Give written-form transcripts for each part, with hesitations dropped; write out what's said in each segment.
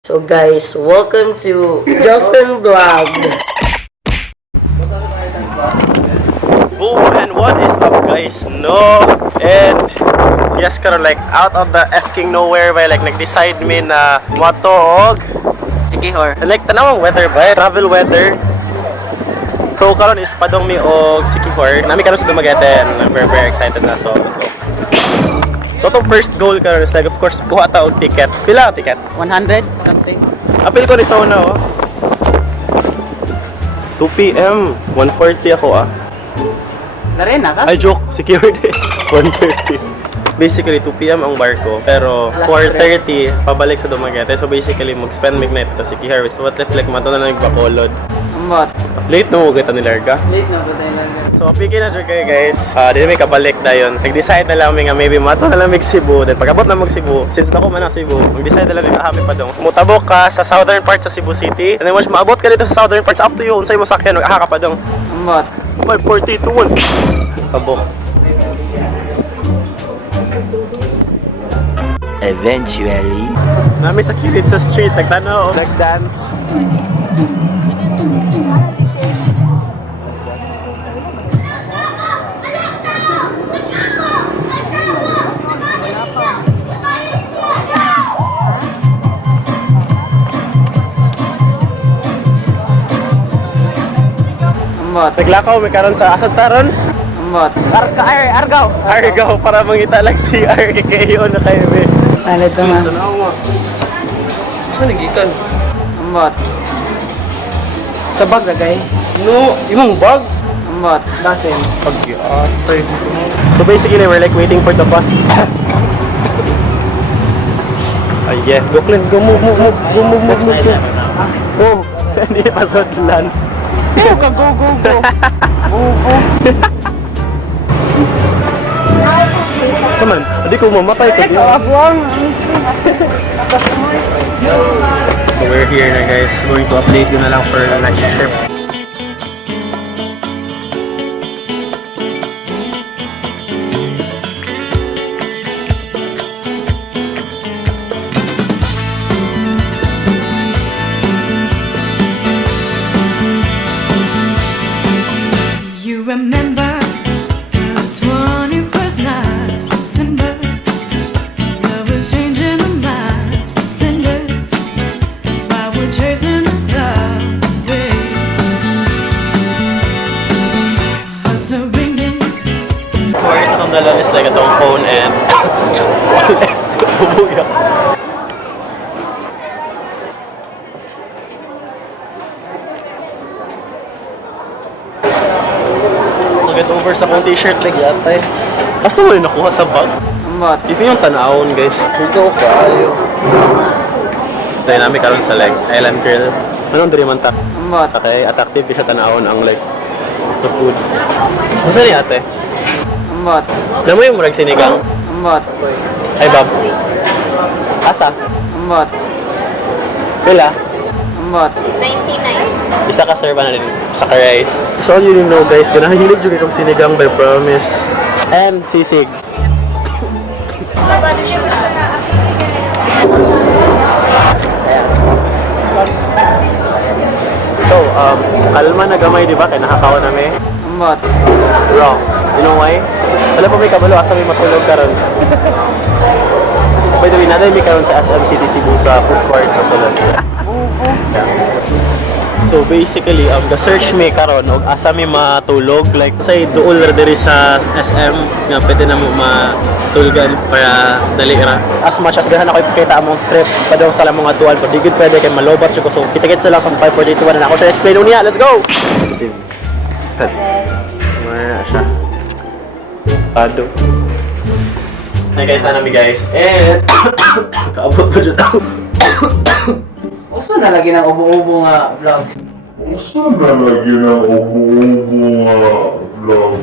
So guys, welcome to Girlfriend Vlog. Boom, and what is up guys? No, and yes karon like out of the f-king nowhere by like nag-decide me na matog Sikihor. like tanawang weather ba, travel weather. So karon is padong mi og Sikihor. Nami karon sa Dumaguete and I'm very excited na so let's go. So itong first goal karon is like of course kuha ta og ticket. Pila ang ticket? 100 something. Apil ko ni sa una oh. 2 PM, 1:40 ako ah. Narena ka? Ay, joke. Security. 1:30. Basically, 2 PM ang barko. Pero, 4:30, pabalik sa Dumaguete. So, basically, mag-spend midnight ito si Kihar. So, what if, like, mato na lang nagbakolod. Ambot. Late na mo kita ni Larga. Late na ba tayo lang? So, piki na dyan kayo, guys. Di na may kabalik na yun. Nag-decide na lang nga maybe mato na lang mag-Cebu. Then, pag-abot na mag-Cebu, since ako man ang Cebu, mag-decide na lang happy pa dong. Mutabok ka sa southern part sa Cebu City. And then, once maabot ka dito sa southern parts, up to you. Unsay mo sakyan, mag-aha ka pa dong. Ambot. 5:40 to 1. Tabok. Eventually, Nami sa kilit sa street, nagtanaw, nagdance. Ambot. Naglakaw, may karon sa asad taron. Ambot. Argaw. Argaw para mangita lang si RKKO na kayo, be. Ano ito nga? Tanaw mo. Saan nagikan? Ambot. Sa bag lagay. No, imong bag. Ambot. Basin. Pag-atay. So basically, we're like waiting for the bus. Ay, yeah. Go, Clint. Go, move. Oh, hindi pa sodlan. Go. Saman, hindi ko mamatay ka. Abuang. So we're here na guys. Going to update you na lang for the next trip. You remember the 21st night of September? Love was changing the minds, pretenders, while we're chasing the clouds away. Hearts are ringing. Of course, itong dalawa is like itong phone and wallet. Bubuya. Mag-get over sa kong t-shirt like yata eh. Kaso mo yung nakuha sa bag? Ambot. If yung tanawon guys. Hugaw ka ayo. Tayo namin karon sa like Island Grill. Anong diri man ta? Ambot. Okay, attractive siya tanawon ang like sa food. Ano sa ni ate? Ambot. Alam mo yung murag sinigang? Ambot. Ay bab. Asa? Ambot. Pila? Ambot. Isa ka serve na rin sa rice. So all you need know guys, ganahilig juga kong sinigang by promise. And sisig. So, kalma na gamay, di ba? Kaya nakakawa namin. Ambot. Wrong. You know why? Wala pa may kabalo, asa may matulog karon. By the way, naday may karon sa SM City Cebu sa food court sa Solon. Yeah. So basically, ga-search me karon og asa may matulog like say duol ra diri sa SM nga pwede na mo matulgan para dali ra. As much as ganahan ako ipakita among trip pa daw sa lamang atuan pero di gid pwede kay malobat jud ko. So kita-kits na lang sa 5:42 na ako siya explain niya. Let's go. Mara siya. Pado. Hey guys, tanami guys. And kaabot pa jud ako. Uso na lagi ng ubo-ubo nga vlogs. Saan na lagi ng ubo-ubo nga vlog?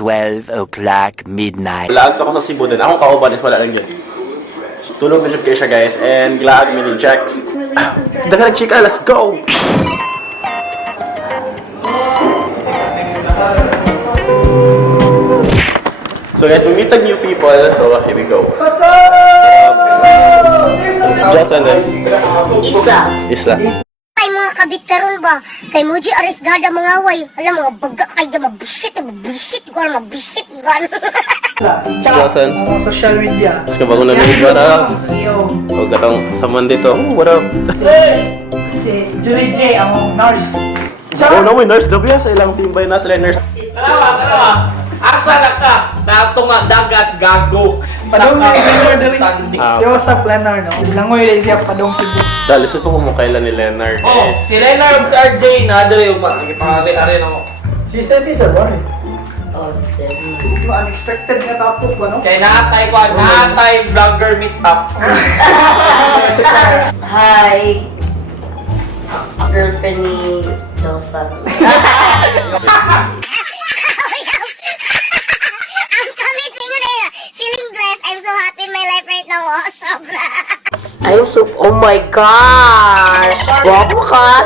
12 o'clock midnight. Laag ako sa Cebu din. Akong kauban is wala lang yun. Tulog na jud kayo siya guys. And gilaag mini checks. Dagan chika, let's go! So guys, we meet the new people. So here we go. Jocelyn din. Isla. Ay mga kabit karon ba? Kay Muji Arisgada mga way. Alam mga baga kay ga mabusit gano'n. Jocelyn. Ang social media. Tapos kapag una nang para, Iyo. huwag katong saman dito. Oh, what up? Si Julie J, ang nurse. Oh, no, may nurse. Gabi sa ilang team ba yun? Nasa nurse. Tara. Asa na ka? Natong dagat gago. Padong na yung dari. Tandi. Yo sa planar, no? Langoy lang siya padong Cebu. Dahil isa po kumukailan ni Leonard. Oh, si Leonard ug si RJ na dere umat. Sige pare-are na mo. Si Steffi sa bar. Oh, Unexpected nga tapos ba, no? Kay natay vlogger meet up. Hi. Girlfriend ni Jocelyn. Ang kabit ninyo na yun. Feeling blessed. I'm so happy in my life right now. Oh, sobra. I'm so, oh my gosh! Wapo ka!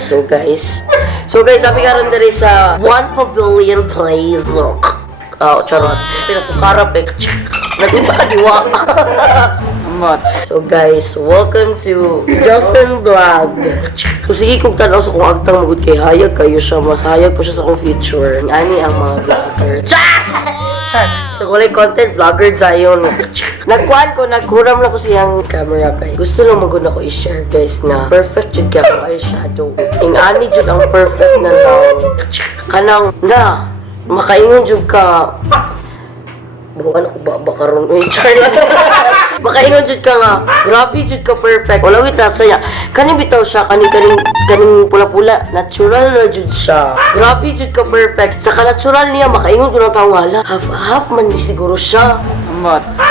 So guys, sabi karon diri sa One Pavilion Place. Oh, charot. Pero sa karap eh, nagpunta ka diwa. So guys, welcome to Jocelyn Vlog. So sige kung tanaw sa kung agtang magud kay hayag kayo siya, mas hayag pa siya sa akong future. Ani ang mga vlogger. So kung content vlogger zayon. Nagkuram lang ko siyang camera kay. Gusto lang magud ako i-share guys na perfect jud kay ako eyeshadow. Ing ani jud ang perfect na lang. Kanang na makaingon jud ka. Buwan ako ba karon uy Charlie. Makaingon jud ka nga. Grabe jud ka perfect. Wala kita saya. Kani bitaw siya kaning pula-pula. Natural na jud siya. Grabe jud ka perfect. Sa natural niya makaingon jud ang tawala. Half man ni siguro siya.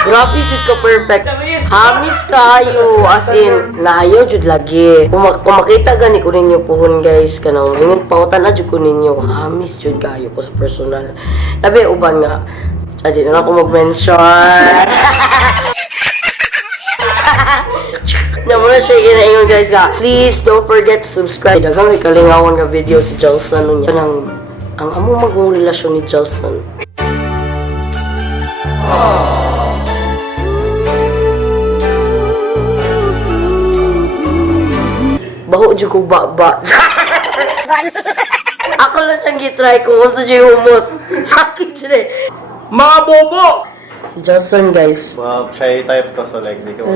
Grabe jud ka perfect. Hamis kayo as in naayo jud lagi. Kung makita gani ko ninyo puhon guys kanang ingon pautan na jud ko ninyo. Hamis jud kayo ko sa personal. Labi uban nga. Adi na ako mag-mention. Namuna siya ginaingon guys ka. Please don't forget to subscribe. Dagang ikalingawan nga video si Jocelyn nun niya. Ang amo magong relasyon ni Jocelyn. Baho dyan ko ba. Ako lang siyang gitry kung kung sa dyan humot. Haki dyan eh. Mga bobo! Si Jocelyn guys. Well, shy type to, so like, di ka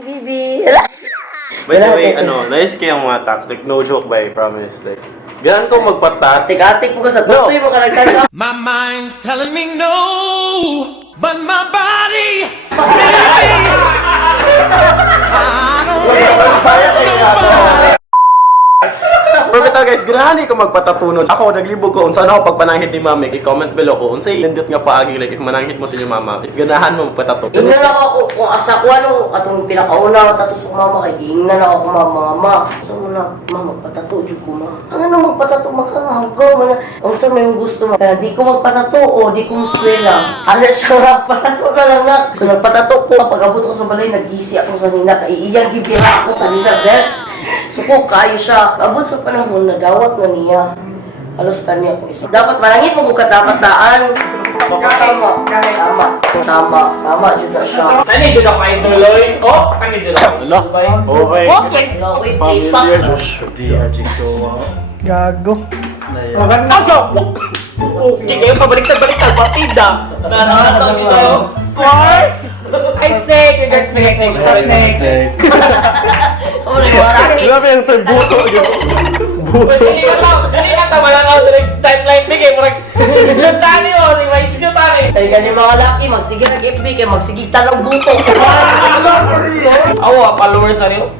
Bibi. By the way, nice kayang mga tax. Like, no joke ba, I promise. Like, ganun ko magpa-tax. Tik-atik po ka sa tutoy mo ka nagtanda. My mind's telling me no, but my body, Pero bitaw guys, ganahan ko magpatatunod. Ako, naglibog ko, unsa ako pagpananghit ni mami, i-comment below ko, unsay lindot nga paagi, like, if mananghit mo sa inyo mama, if ganahan mo magpatatunod. Ingnan ako kung asa ko ano, atong pinakauna, tatos ko mama, kay ingnan ako mama. Sa muna, magpatato, dyan ko Ano magpatato, makangagaw mo na. Unsa may gusto mo, kaya di ko magpatato, o di ko muswela. Ano siya nga, patato na lang na. So nagpatato ko, pag-abot ko sa balay, nag-isi ako sa nina, kay iyang gibira ako sa nina, suko kayo siya. Abot sa panahon na dawat na niya. Halos kanya ko isa. Dapat malangit mo kung dapat daan. Tama juga siya. Kani jud ako ay tuloy. Oh, kani jud ako. Ala, okay. Okay. Hello, wait, please. Gago. Maganda siya. Okay, kayo pabaliktad partida. Nananatang ito. Or ay snake, you guys make snake. Oh, Rocky. Grabe ang buto. Hindi ka tama lang ako timeline ni kay murag. Isutani mo, di ba? Isutani. Kaya ganyan mga laki, magsige nag-FB, kaya magsige tanong buto. Awa, followers na niyo.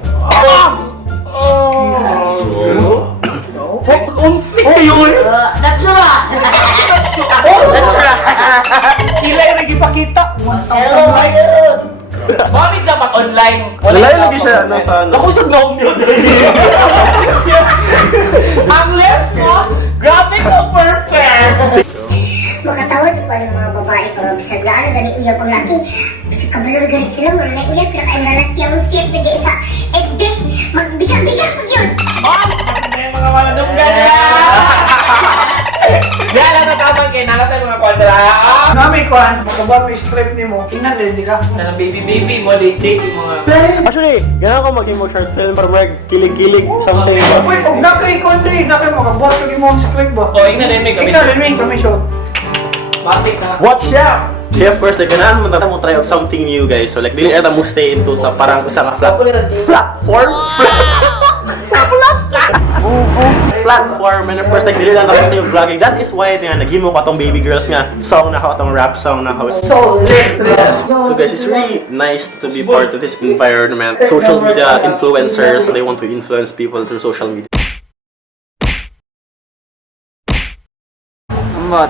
Unflick kayo eh. Natsura! Kila yung nagipakita. Hello, my dude! Mami siya pag online. Lalay lagi siya, nasa ano. Ako siya nom yun. Ang lens ko, grabe ko perfect. Makatawad pa ng mga babae para bisaglaan na ganit uyab ang laki. Bisag kabalor ganit sila mga na uyab pero ang relasyon mong siyap na di sa FB. Magbigang-bigang ko yun. Mom, kasi na yung mga maladunggan niya. Yan, natataman kayo. Nakatay mga kwadra. Nami kuan, makabot may script nimo. Tingnan din di ka. Ano, baby mo, date yung mga... Actually, ganyan ako mag-imo short film para kilig-kilig something. Wait, og nakay kuan di, nakay makabot kag imong script ba? O, ingnan din may kami. Ikaw din kami show. Batik na. Watch out. Yeah, of course, like, ganahan mo try out something new, guys. So, like, dili ata mo stay into sa parang usa ka platform. Platform, and of course, like, dili lang tapos na yung vlogging. That is why, nga, naghimo ko atong baby girls nga, song na ako, atong rap song na ako. So lit. Yes. So guys, it's really nice to be part of this environment. Social media influencers, so they want to influence people through social media.